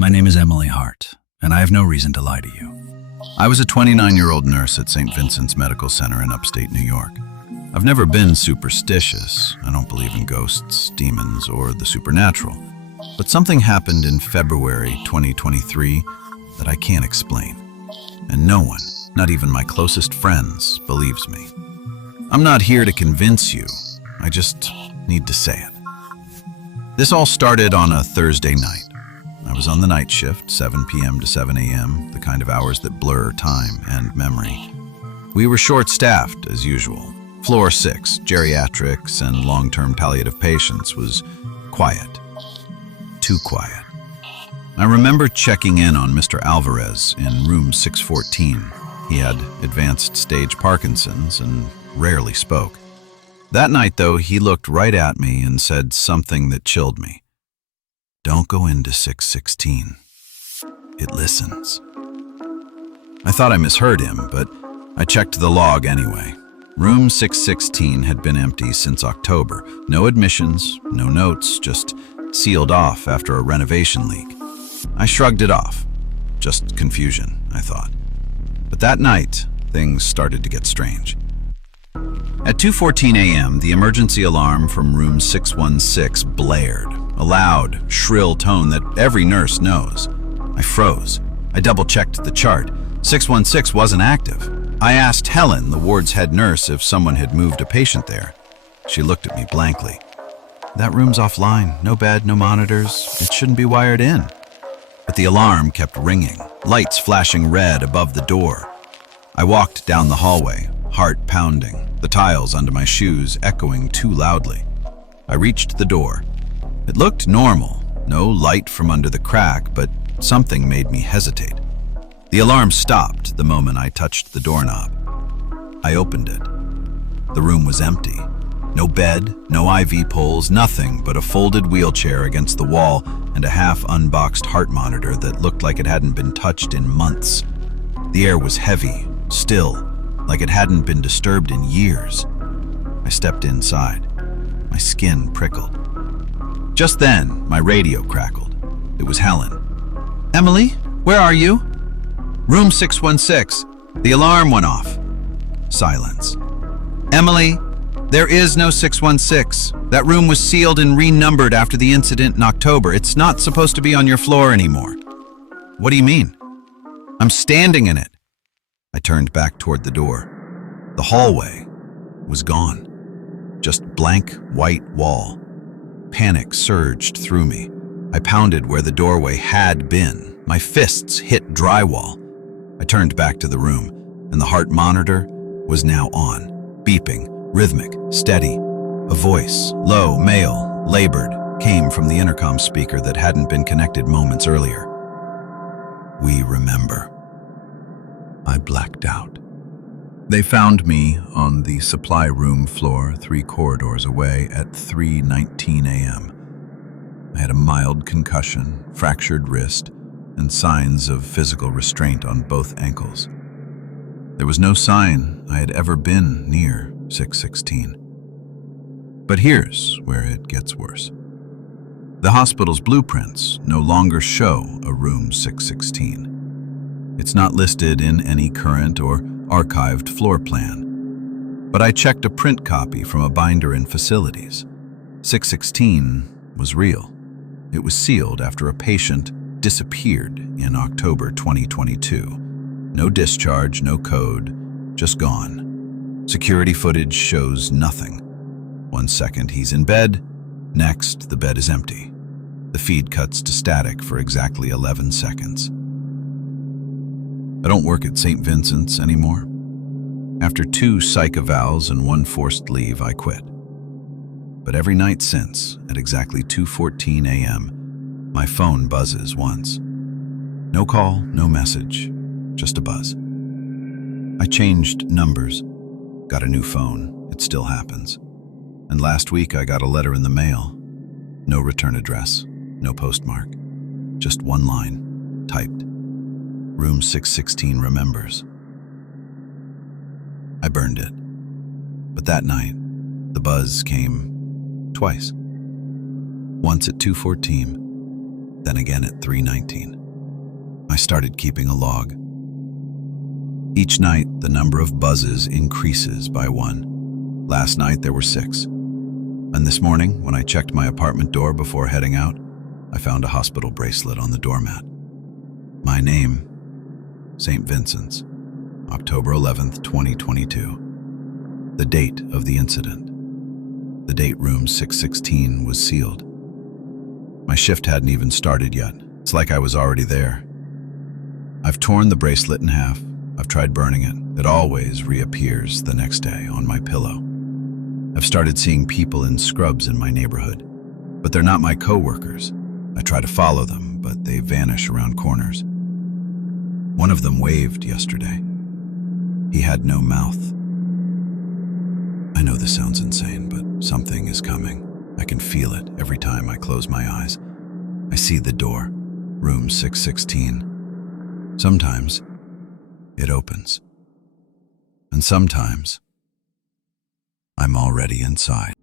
My name is Emily Hart, and I have no reason to lie to you. I was a 29-year-old nurse at St. Vincent's Medical Center in upstate New York. I've never been superstitious. I don't believe in ghosts, demons, or the supernatural. But something happened in February 2023 that I can't explain. And no one, not even my closest friends, believes me. I'm not here to convince you. I just need to say it. This all started on a Thursday night. I was on the night shift, 7 p.m. to 7 a.m., the kind of hours that blur time and memory. We were short-staffed, as usual. Floor 6, geriatrics and long-term palliative patients, was quiet. Too quiet. I remember checking in on Mr. Alvarez in room 614. He had advanced stage Parkinson's and rarely spoke. That night, though, he looked right at me and said something that chilled me. "Don't go into 616. It listens." I thought I misheard him, but I checked the log anyway. Room 616 had been empty since October. No admissions, no notes, just sealed off after a renovation leak. I shrugged it off. Just confusion, I thought. But that night, things started to get strange. At 2:14 a.m., the emergency alarm from room 616 blared, a loud, shrill tone that every nurse knows. I froze. I double-checked the chart. 616 wasn't active. I asked Helen, the ward's head nurse, if someone had moved a patient there. She looked at me blankly. "That room's offline. No bed, no monitors. It shouldn't be wired in." But the alarm kept ringing, lights flashing red above the door. I walked down the hallway, heart pounding, the tiles under my shoes echoing too loudly. I reached the door. It looked normal, no light from under the crack, but something made me hesitate. The alarm stopped the moment I touched the doorknob. I opened it. The room was empty. No bed, no IV poles, nothing but a folded wheelchair against the wall and a half-unboxed heart monitor that looked like it hadn't been touched in months. The air was heavy, still, like it hadn't been disturbed in years. I stepped inside. My skin prickled. Just then, my radio crackled. It was Helen. "Emily, where are you?" "Room 616. The alarm went off." Silence. "Emily, there is no 616. That room was sealed and renumbered after the incident in October. It's not supposed to be on your floor anymore." "What do you mean?" "I'm standing in it." I turned back toward the door. The hallway was gone. Just blank white wall. Panic surged through me. I pounded where the doorway had been. My fists hit drywall. I turned back to the room, and the heart monitor was now on, beeping, rhythmic, steady. A voice, low, male, labored, came from the intercom speaker that hadn't been connected moments earlier. "We remember." I blacked out. They found me on the supply room floor 3 corridors away at 3:19 a.m. I had a mild concussion, fractured wrist, and signs of physical restraint on both ankles. There was no sign I had ever been near 616. But here's where it gets worse. The hospital's blueprints no longer show a room 616. It's not listed in any current or archived floor plan. But I checked a print copy from a binder in facilities. 616 was real. It was sealed after a patient disappeared in October 2022. No discharge, no code, just gone. Security footage shows nothing. 1 second he's in bed, next the bed is empty. The feed cuts to static for exactly 11 seconds. I don't work at St. Vincent's anymore. After 2 psych evals and 1 forced leave, I quit. But every night since, at exactly 2:14 a.m., my phone buzzes once. No call, no message, just a buzz. I changed numbers, got a new phone. It still happens. And last week I got a letter in the mail. No return address, no postmark, just 1 line, typed. Room 616 remembers. I burned it. But that night, the buzz came twice. Once at 2:14, then again at 3:19. I started keeping a log. Each night, the number of buzzes increases by one. Last night, there were 6. And this morning, when I checked my apartment door before heading out, I found a hospital bracelet on the doormat. My name, St. Vincent's, October 11th, 2022. The date of the incident. The date room 616 was sealed. My shift hadn't even started yet. It's like I was already there. I've torn the bracelet in half. I've tried burning it. It always reappears the next day on my pillow. I've started seeing people in scrubs in my neighborhood, but they're not my co-workers. I try to follow them, but they vanish around corners. One of them waved yesterday. He had no mouth. I know this sounds insane, but something is coming. I can feel it every time I close my eyes. I see the door, room 616. Sometimes it opens, and sometimes I'm already inside.